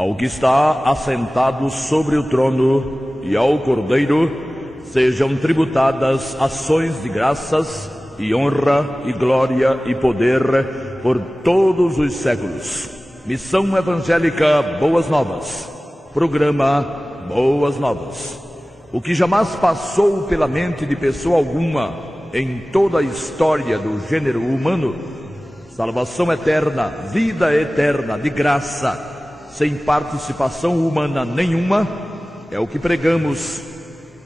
Ao que está assentado sobre o trono e ao Cordeiro sejam tributadas ações de graças e honra e glória e poder por todos os séculos. Missão Evangélica Boas Novas. Programa Boas Novas. O que jamais passou pela mente de pessoa alguma em toda a história do gênero humano, salvação eterna, vida eterna de graça, sem participação humana nenhuma, é o que pregamos,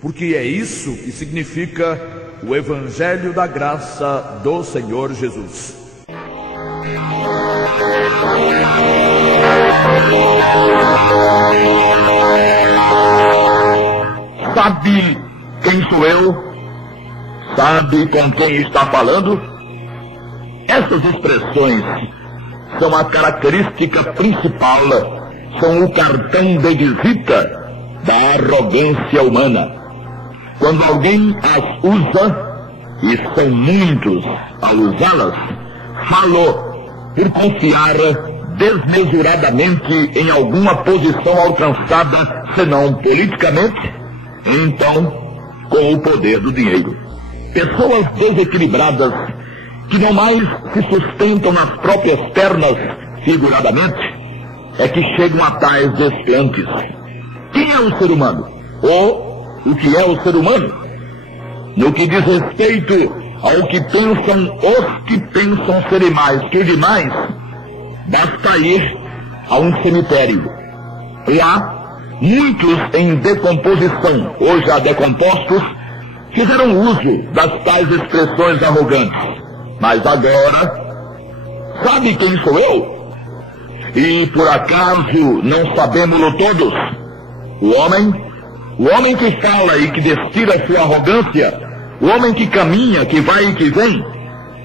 porque é isso que significa o Evangelho da Graça do Senhor Jesus. Sabe quem sou eu? Sabe com quem está falando? Essas expressões são a característica principal, são o cartão de visita da arrogância humana. Quando alguém as usa, e são muitos a usá-las, falou por confiar desmesuradamente em alguma posição alcançada, senão politicamente, então com o poder do dinheiro. Pessoas desequilibradas que não mais se sustentam nas próprias pernas, figuradamente, é que chegam a tais desplantes. Quem é o ser humano? Ou o que é o ser humano? No que diz respeito ao que pensam os que pensam serem mais que os demais, basta ir a um cemitério. Lá, muitos em decomposição, ou já decompostos, fizeram uso das tais expressões arrogantes. Mas agora, sabe quem sou eu? E por acaso não sabemos-lo todos? O homem que fala e que destila sua arrogância, o homem que caminha, que vai e que vem,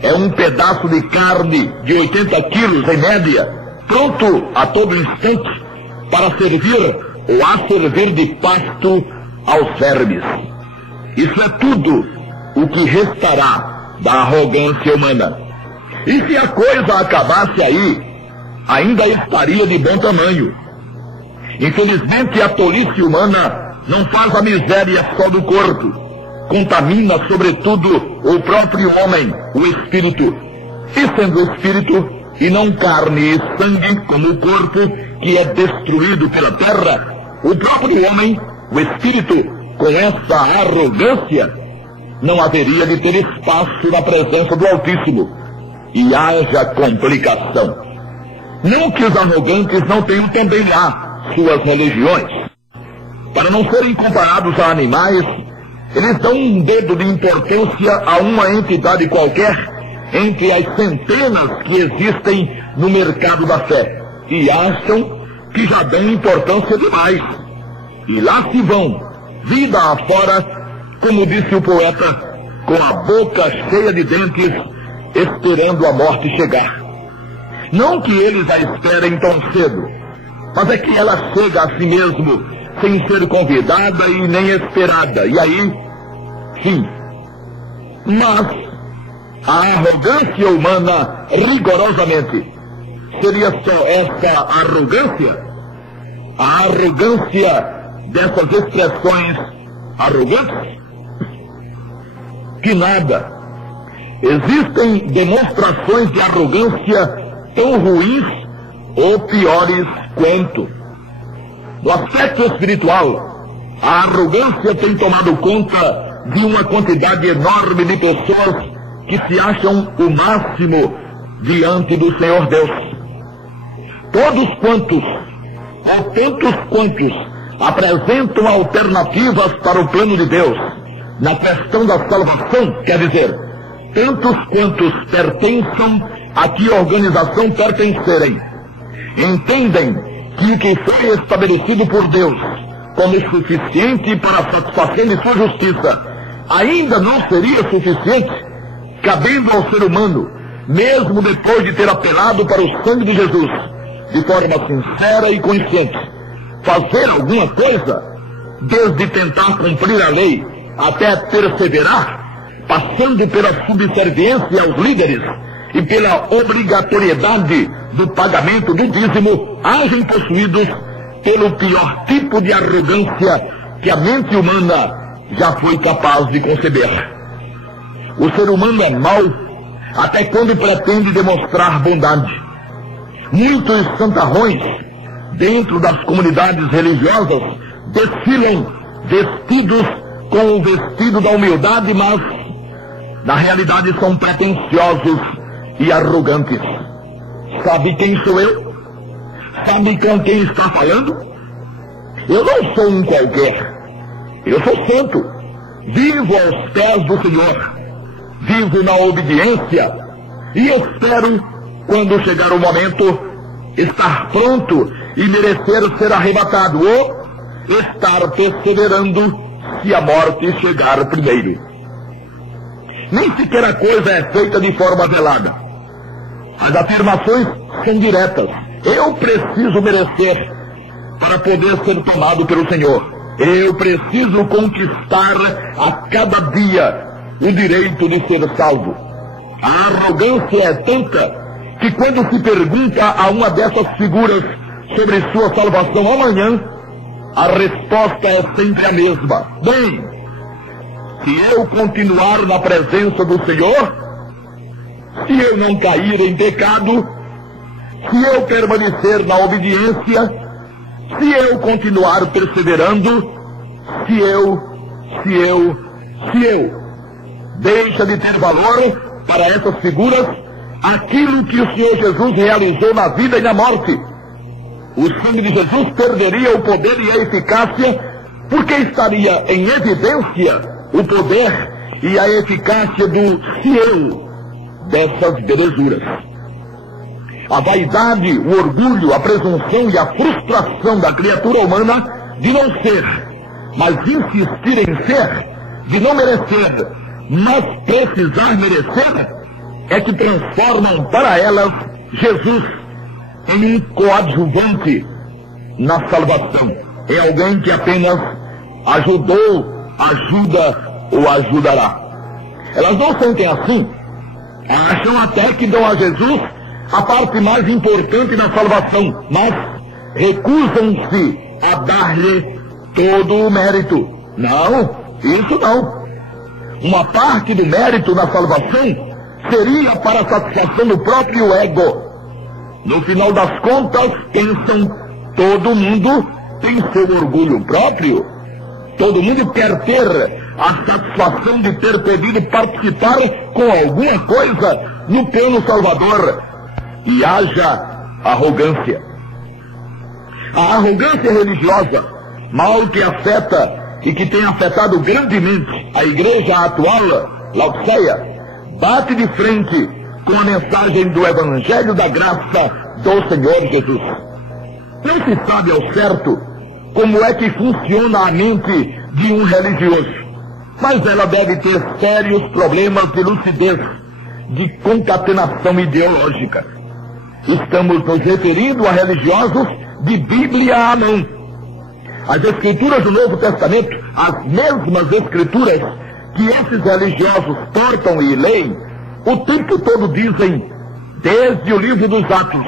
é um pedaço de carne de 80 quilos em média, pronto a todo instante para servir ou a servir de pasto aos vermes. Isso é tudo o que restará da arrogância humana. E se a coisa acabasse aí, ainda estaria de bom tamanho. Infelizmente, a tolice humana não faz a miséria só do corpo, contamina sobretudo o próprio homem, o espírito. E sendo espírito, e não carne e sangue, como o corpo que é destruído pela terra, o próprio homem, o espírito, com essa arrogância, não haveria de ter espaço na presença do Altíssimo, e haja complicação. Não que os arrogantes não tenham também lá suas religiões. Para não serem comparados a animais, eles dão um dedo de importância a uma entidade qualquer entre as centenas que existem no mercado da fé, e acham que já dão importância demais. E lá se vão, vida afora, como disse o poeta, com a boca cheia de dentes, esperando a morte chegar. Não que eles a esperem tão cedo, mas é que ela chega a si mesmo, sem ser convidada e nem esperada, e aí, sim. Mas a arrogância humana, rigorosamente, seria só essa arrogância? A arrogância dessas expressões arrogantes? Que nada. Existem demonstrações de arrogância tão ruins ou piores quanto. No aspecto espiritual, a arrogância tem tomado conta de uma quantidade enorme de pessoas que se acham o máximo diante do Senhor Deus. Todos quantos, ou tantos quantos, apresentam alternativas para o plano de Deus na questão da salvação, quer dizer, tantos quantos pertençam a que organização pertencerem, entendem que o que foi estabelecido por Deus como suficiente para a satisfação de sua justiça ainda não seria suficiente, cabendo ao ser humano, mesmo depois de ter apelado para o sangue de Jesus, de forma sincera e consciente, fazer alguma coisa, desde tentar cumprir a lei até perseverar, passando pela subserviência aos líderes e pela obrigatoriedade do pagamento do dízimo, hajam possuídos pelo pior tipo de arrogância que a mente humana já foi capaz de conceber. O ser humano é mau até quando pretende demonstrar bondade. Muitos santarrões, dentro das comunidades religiosas, desfilam vestidos com o vestido da humildade, mas na realidade são pretensiosos e arrogantes. Sabe quem sou eu? Sabe com quem está falando? Eu não sou um qualquer. Eu sou santo. Vivo aos pés do Senhor. Vivo na obediência. E espero, quando chegar o momento, estar pronto e merecer ser arrebatado, ou estar perseverando se a morte chegar primeiro. Nem sequer a coisa é feita de forma velada. As afirmações são diretas. Eu preciso merecer para poder ser tomado pelo Senhor. Eu preciso conquistar a cada dia o direito de ser salvo. A arrogância é tanta que quando se pergunta a uma dessas figuras sobre sua salvação amanhã, a resposta é sempre a mesma. Bem, se eu continuar na presença do Senhor, se eu não cair em pecado, se eu permanecer na obediência, se eu continuar perseverando, se eu, deixa de ter valor para essas figuras aquilo que o Senhor Jesus realizou na vida e na morte. O sangue de Jesus perderia o poder e a eficácia, porque estaria em evidência o poder e a eficácia do se eu dessas belezuras. A vaidade, o orgulho, a presunção e a frustração da criatura humana de não ser, mas insistir em ser, de não merecer, mas precisar merecer, é que transformam para elas Jesus em um coadjuvante na salvação. É alguém que apenas ajudou, ajuda ou ajudará. Elas não sentem assim. Acham até que dão a Jesus a parte mais importante na salvação, mas recusam-se a dar-lhe todo o mérito. Não, isso não. Uma parte do mérito na salvação seria para a satisfação do próprio ego. No final das contas, pensam, todo mundo tem seu orgulho próprio. Todo mundo quer ter a satisfação de ter podido participar com alguma coisa no plano salvador. E haja arrogância. A arrogância religiosa, mal que afeta e que tem afetado grandemente a igreja atual, Laodiceia, bate de frente com a mensagem do Evangelho da Graça do Senhor Jesus. Não se sabe ao certo como é que funciona a mente de um religioso, mas ela deve ter sérios problemas de lucidez, de concatenação ideológica. Estamos nos referindo a religiosos de Bíblia à mão. As escrituras do Novo Testamento, as mesmas escrituras que esses religiosos portam e leem, o tempo todo dizem, desde o livro dos Atos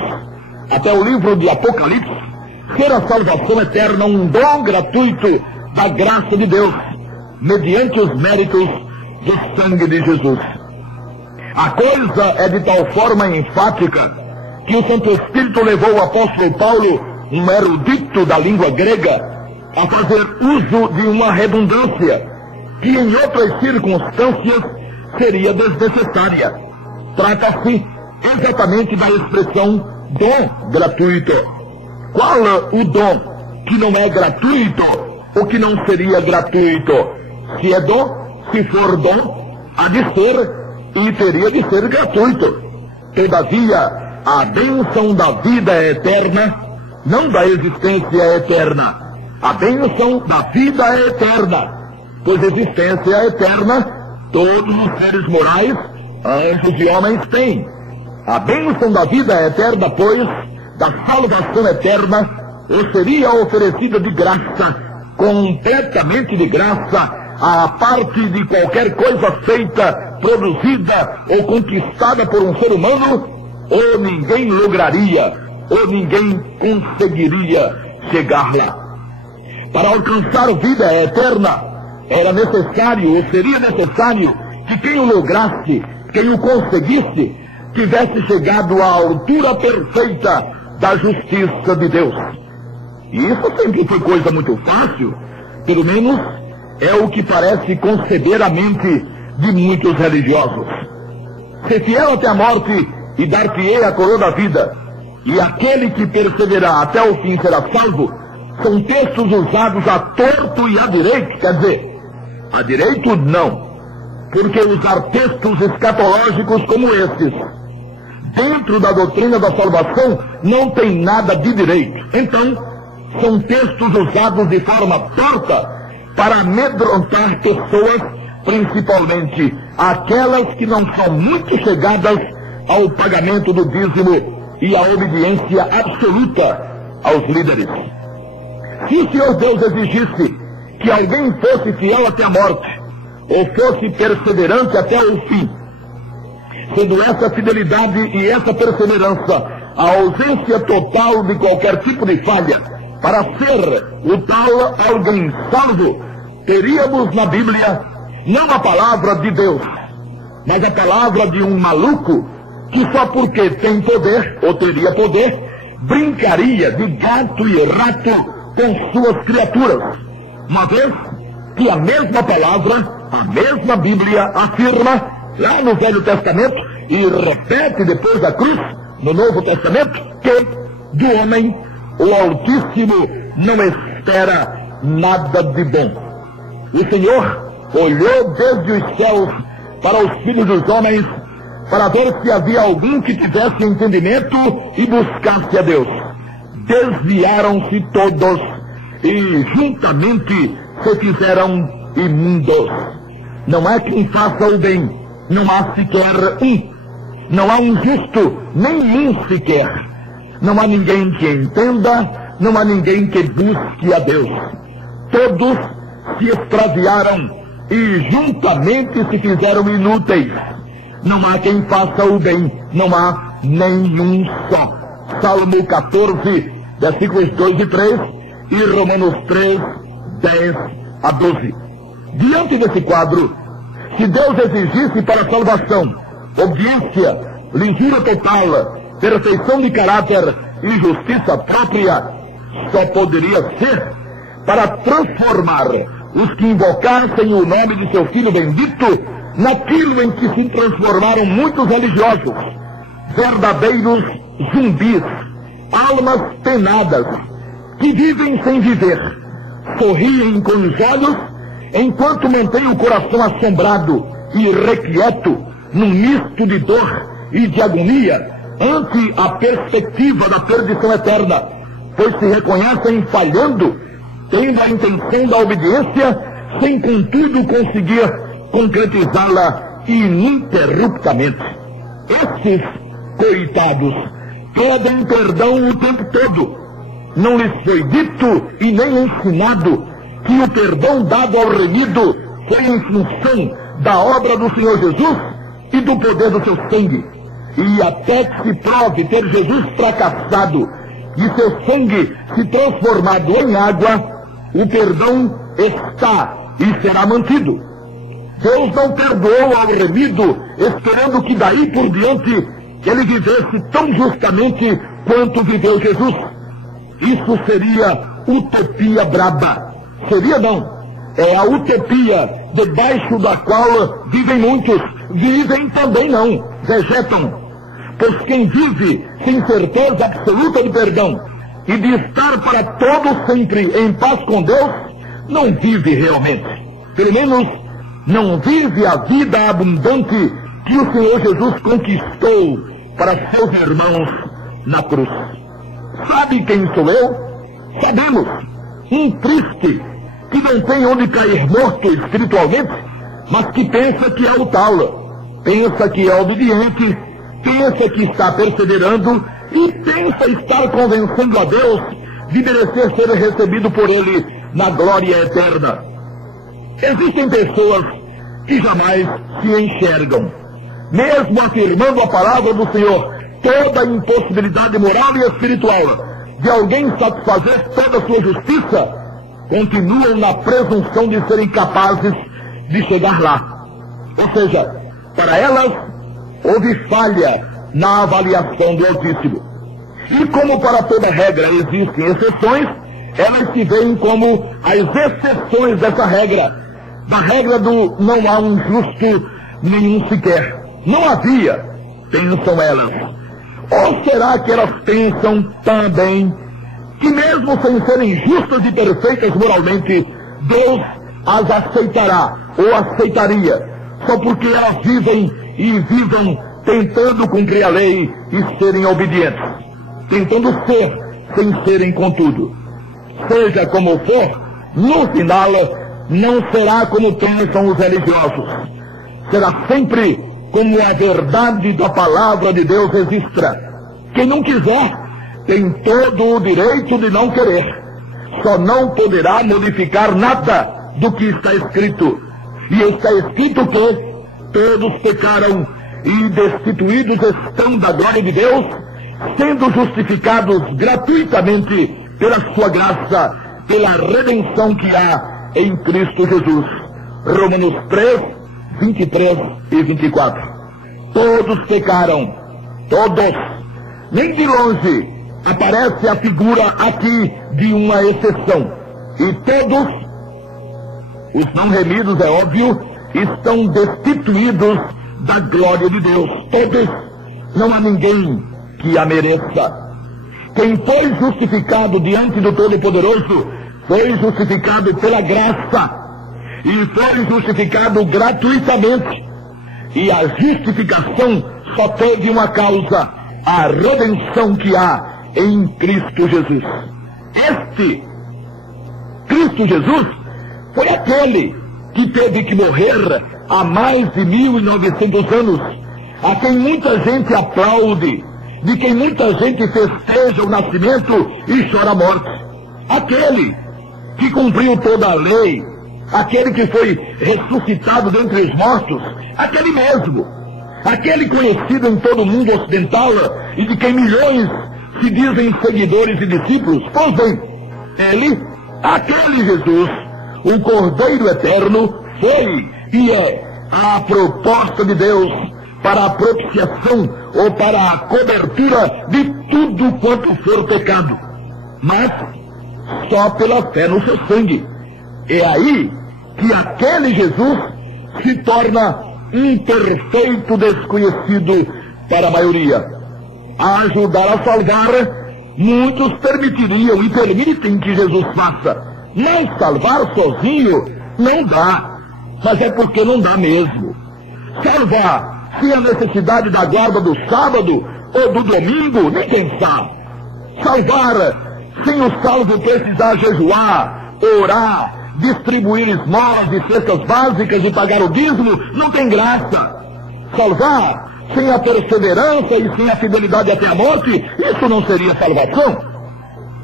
até o livro de Apocalipse, ser a salvação eterna um dom gratuito da graça de Deus, mediante os méritos do sangue de Jesus. A coisa é de tal forma enfática que o Santo Espírito levou o apóstolo Paulo, um erudito da língua grega, a fazer uso de uma redundância que em outras circunstâncias seria desnecessária. Trata-se exatamente da expressão dom gratuito. Qual o dom que não é gratuito ou que não seria gratuito? Se é dom, se for dom, há de ser e teria de ser gratuito. Todavia, a bênção da vida eterna, não da existência eterna, a bênção da vida eterna, pois existência eterna todos os seres morais, anjos e homens têm. A bênção da vida eterna, pois, da salvação eterna, ou seria oferecida de graça, completamente de graça, à parte de qualquer coisa feita, produzida ou conquistada por um ser humano, ou ninguém lograria, ou ninguém conseguiria chegar lá. Para alcançar a vida eterna, era necessário, ou seria necessário, que quem o lograsse, quem o conseguisse, tivesse chegado à altura perfeita da justiça de Deus. E isso sempre foi coisa muito fácil, pelo menos é o que parece conceber a mente de muitos religiosos. Ser fiel até a morte e dar-te-ei a coroa da vida, e aquele que perseverar até o fim será salvo, são textos usados a torto e a direito, quer dizer, a direito não, porque usar textos escatológicos como esses, dentro da doutrina da salvação, não tem nada de direito. Então, são textos usados de forma torta para amedrontar pessoas, principalmente aquelas que não são muito chegadas ao pagamento do dízimo e à obediência absoluta aos líderes. Se o Senhor Deus exigisse que alguém fosse fiel até a morte, ou fosse perseverante até o fim, sendo essa fidelidade e essa perseverança a ausência total de qualquer tipo de falha, para ser o tal alguém salvo, teríamos na Bíblia não a palavra de Deus, mas a palavra de um maluco que só porque tem poder, ou teria poder, brincaria de gato e rato com suas criaturas, uma vez que a mesma palavra, a mesma Bíblia afirma lá no Velho Testamento e repete depois da cruz no Novo Testamento que do homem o Altíssimo não espera nada de bom. O Senhor olhou desde os céus para os filhos dos homens para ver se havia algum que tivesse entendimento e buscasse a Deus. Desviaram-se todos e juntamente se fizeram imundos. Não há quem faça o bem, não há sequer um. Não há um justo, nenhum sequer. Não há ninguém que entenda, não há ninguém que busque a Deus. Todos se extraviaram e juntamente se fizeram inúteis. Não há quem faça o bem, não há nenhum só. Salmo 14, versículos 2 e 3 e Romanos 3, 10 a 12. Diante desse quadro, se Deus exigisse para a salvação obediência, lisura total, perfeição de caráter e justiça própria, só poderia ser para transformar os que invocassem o nome de seu Filho bendito naquilo em que se transformaram muitos religiosos, verdadeiros zumbis, almas penadas, que vivem sem viver, sorriem com os olhos, enquanto mantêm o coração assombrado e requieto, num misto de dor e de agonia, ante a perspectiva da perdição eterna, pois se reconhecem falhando, tendo a intenção da obediência, sem contudo conseguir concretizá-la ininterruptamente. Esses coitados pedem perdão o tempo todo. Não lhes foi dito e nem ensinado que o perdão dado ao remido foi em função da obra do Senhor Jesus e do poder do seu sangue. E até que se prove ter Jesus fracassado e seu sangue se transformado em água, o perdão está e será mantido. Deus não perdoou ao remido, esperando que daí por diante ele vivesse tão justamente quanto viveu Jesus. Isso seria utopia braba. Seria não. É a utopia debaixo da qual vivem muitos. Vivem também não. Vegetam. Pois quem vive sem certeza absoluta de perdão e de estar para todos sempre em paz com Deus, não vive realmente. Pelo menos não vive a vida abundante que o Senhor Jesus conquistou para seus irmãos na cruz. Sabe quem sou eu? Sabemos. Um triste que não tem onde cair morto espiritualmente, mas que pensa que é o tal, pensa que é obediente, pensa que está perseverando e pensa estar convencendo a Deus de merecer ser recebido por Ele na glória eterna. Existem pessoas que jamais se enxergam, mesmo afirmando a palavra do Senhor, toda a impossibilidade moral e espiritual de alguém satisfazer toda a sua justiça, continuam na presunção de serem capazes de chegar lá. Ou seja, para elas, houve falha na avaliação do Altíssimo. E como para toda regra existem exceções, elas se veem como as exceções dessa regra, da regra do não há um justo nenhum sequer. Não havia, pensam elas. Ou será que elas pensam também que mesmo sem serem justas e perfeitas moralmente, Deus as aceitará ou aceitaria, só porque elas vivem e vivam tentando cumprir a lei e serem obedientes, tentando ser sem serem contudo? Seja como for, no final não será como pensam os religiosos. Será sempre como a verdade da palavra de Deus registra. Quem não quiser tem todo o direito de não querer. Só não poderá modificar nada do que está escrito. E está escrito que todos pecaram e destituídos estão da glória de Deus, sendo justificados gratuitamente pela sua graça, pela redenção que há em Cristo Jesus. Romanos 3, 23 e 24. Todos pecaram, todos. Nem de longe aparece a figura aqui de uma exceção. E todos, os não remidos, é óbvio, estão destituídos da glória de Deus. Todos. Não há ninguém que a mereça. Quem foi justificado diante do Todo-Poderoso foi justificado pela graça. E foi justificado gratuitamente. E a justificação só teve uma causa: a redenção que há em Cristo Jesus. Este Cristo Jesus foi aquele que teve que morrer há mais de 1900 anos, a quem muita gente aplaude, de quem muita gente festeja o nascimento e chora a morte. Aquele que cumpriu toda a lei, aquele que foi ressuscitado dentre os mortos, aquele mesmo, aquele conhecido em todo o mundo ocidental e de quem milhões se dizem seguidores e discípulos. Pois bem, ele, aquele Jesus, o Cordeiro Eterno, foi e é a proposta de Deus para a propiciação ou para a cobertura de tudo quanto for pecado, mas só pela fé no seu sangue. É aí que aquele Jesus se torna um perfeito desconhecido para a maioria. A ajudar a salvar, muitos permitiriam e permitem que Jesus faça. Mas salvar sozinho não dá, mas é porque não dá mesmo. Salvar sem a necessidade da guarda do sábado ou do domingo, nem pensar. Salvar sem o salvo precisar jejuar, orar, distribuir esmolas e cestas básicas e pagar o dízimo, não tem graça. Salvar sem a perseverança e sem a fidelidade até a morte, isso não seria salvação.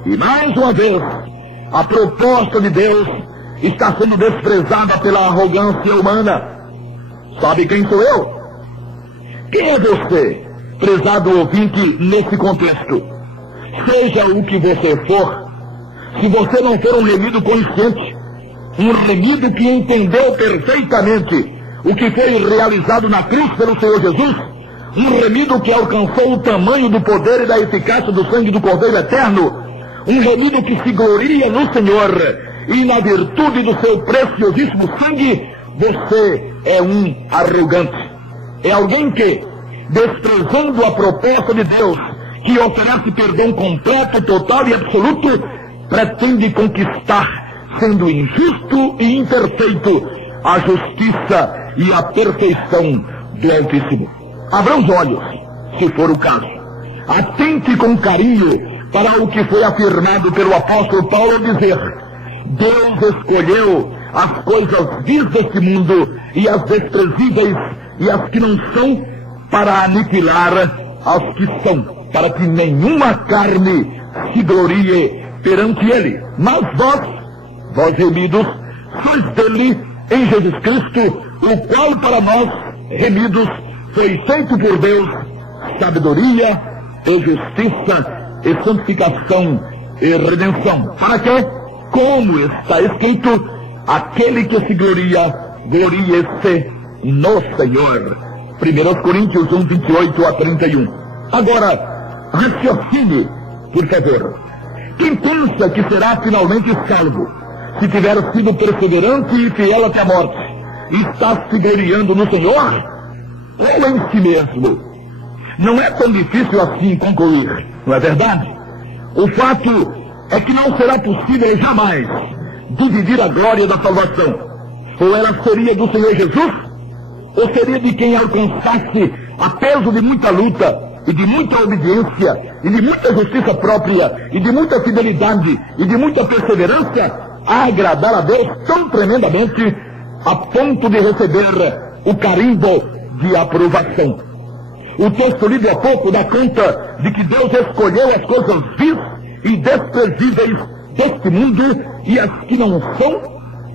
E mais uma vez, a proposta de Deus está sendo desprezada pela arrogância humana. Sabe quem sou eu? Quem é você, prezado ouvinte, nesse contexto? Seja o que você for, se você não for um remido consciente, um remido que entendeu perfeitamente o que foi realizado na cruz pelo Senhor Jesus, um remido que alcançou o tamanho do poder e da eficácia do sangue do Cordeiro Eterno, um remido que se gloria no Senhor e na virtude do seu preciosíssimo sangue, você é um arrogante. É alguém que, desprezando a proposta de Deus, que oferece perdão completo, total e absoluto, pretende conquistar, sendo injusto e imperfeito, a justiça e a perfeição do Altíssimo. Abra os olhos, se for o caso. Atente com carinho para o que foi afirmado pelo apóstolo Paulo ao dizer: Deus escolheu as coisas vis deste mundo e as desprezíveis e as que não são, para aniquilar as que são, para que nenhuma carne se glorie perante ele. Mas vós remidos, sois dele em Jesus Cristo, o qual para nós, remidos, foi feito por Deus sabedoria e justiça e santificação e redenção. Para que, como está escrito, aquele que se glorie-se no Senhor. 1 Coríntios 1, 28 a 31. Agora, raciocine, por favor. Quem pensa que será finalmente salvo, se tiver sido perseverante e fiel até a morte, está se gloriando no Senhor ou em si mesmo? Não é tão difícil assim concluir, não é verdade? O fato é que não será possível jamais dividir a glória da salvação. Ou ela seria do Senhor Jesus, ou seria de quem alcançasse, a peso de muita luta, e de muita obediência, e de muita justiça própria, e de muita fidelidade, e de muita perseverança, a agradar a Deus tão tremendamente, a ponto de receber o carimbo de aprovação. O texto lido há pouco dá conta de que Deus escolheu as coisas vis e desprezíveis deste mundo e as que não são,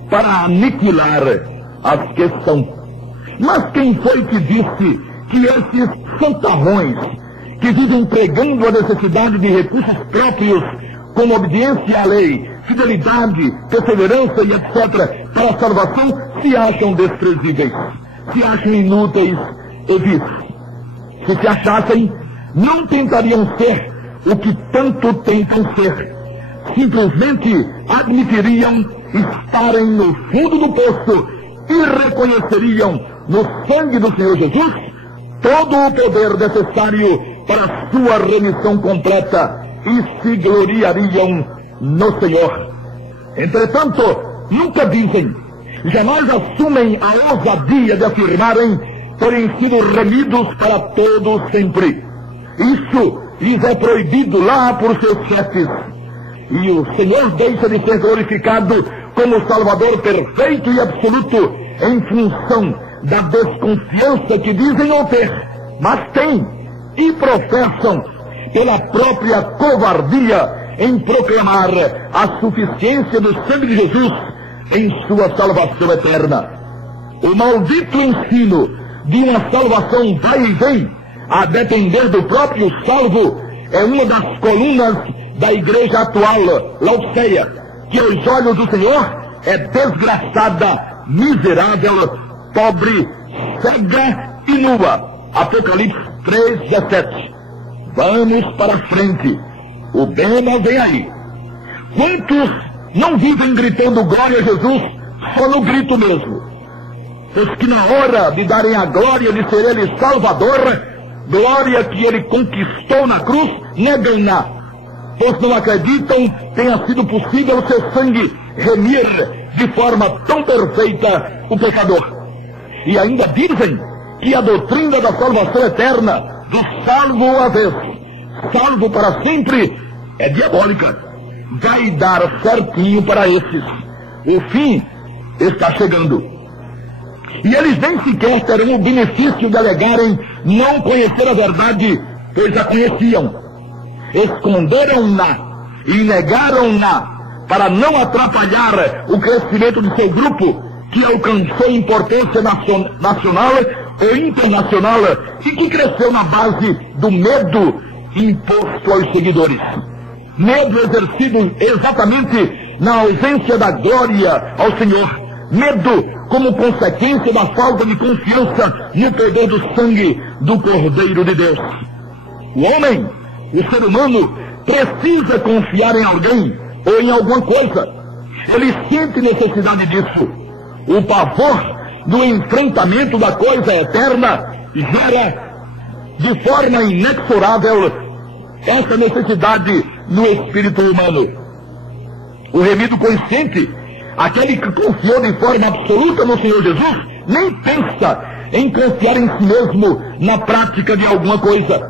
para aniquilar as que são. Mas quem foi que disse que esses santarrões, que vivem pregando a necessidade de recursos próprios, como obediência à lei, fidelidade, perseverança e etc., para a salvação, se acham desprezíveis, se acham inúteis e vis? Se se achassem, não tentariam ser o que tanto tentam ser. Simplesmente admitiriam estarem no fundo do poço e reconheceriam no sangue do Senhor Jesus todo o poder necessário para a sua remissão completa e se gloriariam no Senhor. Entretanto, nunca dizem, jamais assumem a ousadia de afirmarem terem sido remidos para todo sempre. Isso lhes é proibido lá por seus chefes. E o Senhor deixa de ser glorificado como Salvador perfeito e absoluto em função da desconfiança que dizem não ter, mas têm e professam pela própria covardia em proclamar a suficiência do sangue de Jesus em sua salvação eterna. O maldito ensino de uma salvação vai e vem, a depender do próprio salvo, é uma das colunas da igreja atual, Laodiceia, que aos olhos do Senhor é desgraçada, miserável, pobre, cega e nua. Apocalipse 3:17. Vamos para frente. O Bema vem aí. Quantos não vivem gritando glória a Jesus só no grito mesmo? Os que na hora de darem a glória de ser ele Salvador, glória que ele conquistou na cruz, negam-na, pois não acreditam tenha sido possível o seu sangue remir de forma tão perfeita o pecador. E ainda dizem que a doutrina da salvação eterna, do salvo uma vez, salvo para sempre, é diabólica. Vai dar certinho para esses. O fim está chegando. E eles nem sequer terão o benefício de alegarem não conhecer a verdade, pois a conheciam. Esconderam-na e negaram-na para não atrapalhar o crescimento de seu grupo, que alcançou importância nacional ou internacional e que cresceu na base do medo imposto aos seguidores. Medo exercido exatamente na ausência da glória ao Senhor. Medo como consequência da falta de confiança no poder do sangue do Cordeiro de Deus. O homem, o ser humano, precisa confiar em alguém ou em alguma coisa. Ele sente necessidade disso. O pavor do enfrentamento da coisa eterna gera de forma inexorável essa necessidade no espírito humano. O remido consciente, aquele que confiou de forma absoluta no Senhor Jesus, nem pensa em confiar em si mesmo na prática de alguma coisa.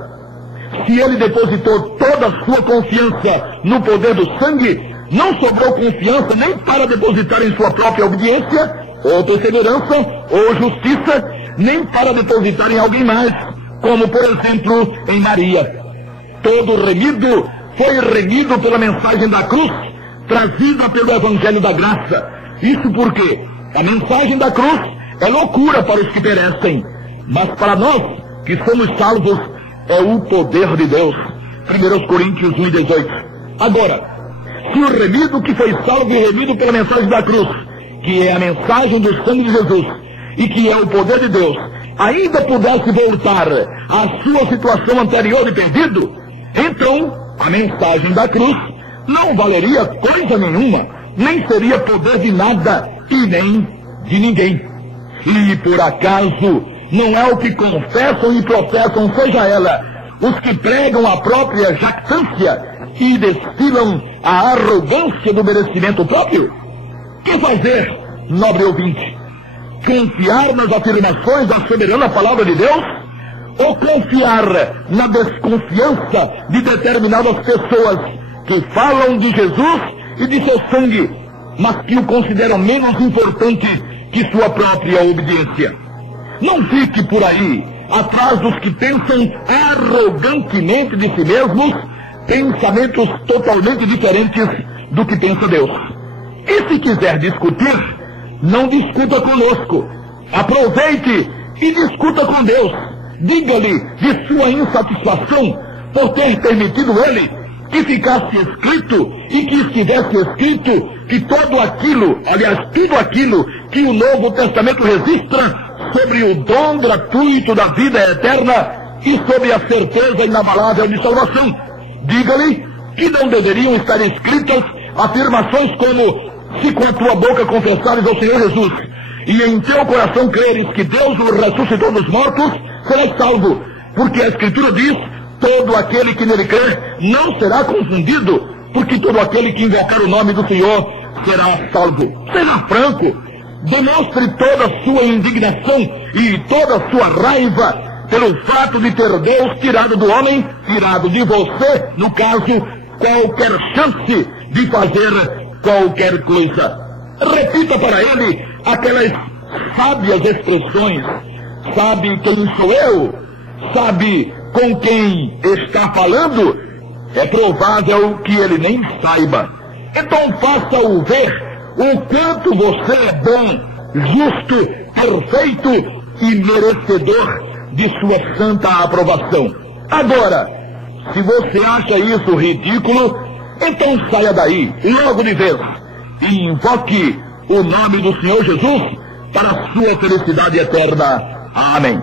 Se ele depositou toda a sua confiança no poder do sangue, não sobrou confiança nem para depositar em sua própria obediência, ou perseverança, ou justiça, nem para depositar em alguém mais, como por exemplo em Maria. Todo remido foi remido pela mensagem da cruz, trazida pelo Evangelho da Graça. Isso porque a mensagem da cruz é loucura para os que perecem, mas para nós que somos salvos é o poder de Deus. 1 Coríntios 1:18. Agora, se o remido que foi salvo e remido pela mensagem da cruz, que é a mensagem do sangue de Jesus, e que é o poder de Deus, ainda pudesse voltar à sua situação anterior de perdido, então a mensagem da cruz não valeria coisa nenhuma, nem seria poder de nada e nem de ninguém. E por acaso não é o que confessam e professam, seja ela os que pregam a própria jactância e destilam a arrogância do merecimento próprio? Que fazer, nobre ouvinte? Confiar nas afirmações da soberana palavra de Deus? Ou confiar na desconfiança de determinadas pessoas que falam de Jesus e de seu sangue, mas que o consideram menos importante que sua própria obediência? Não fique por aí, atrás dos que pensam arrogantemente de si mesmos, pensamentos totalmente diferentes do que pensa Deus. E se quiser discutir, não discuta conosco. Aproveite e discuta com Deus. Diga-lhe de sua insatisfação por ter permitido Ele que ficasse escrito e que estivesse escrito que todo aquilo, aliás, tudo aquilo que o Novo Testamento registra sobre o dom gratuito da vida eterna e sobre a certeza inabalável de salvação. Diga-lhe que não deveriam estar escritas afirmações como: se com a tua boca confessares ao Senhor Jesus e em teu coração creres que Deus o ressuscitou dos mortos, serás salvo, porque a Escritura diz: todo aquele que nele crê não será confundido, porque todo aquele que invocar o nome do Senhor será salvo. Seja franco, demonstre toda a sua indignação e toda a sua raiva pelo fato de ter Deus tirado do homem, tirado de você, no caso, qualquer chance de fazer qualquer coisa. Repita para ele aquelas sábias expressões: sabe quem sou eu? Sabe com quem está falando? É provável que ele nem saiba. Então faça-o ver o quanto você é bom, justo, perfeito e merecedor de sua santa aprovação. Agora, se você acha isso ridículo, então saia daí, logo de vez, e invoque o nome do Senhor Jesus para a sua felicidade eterna. Amém.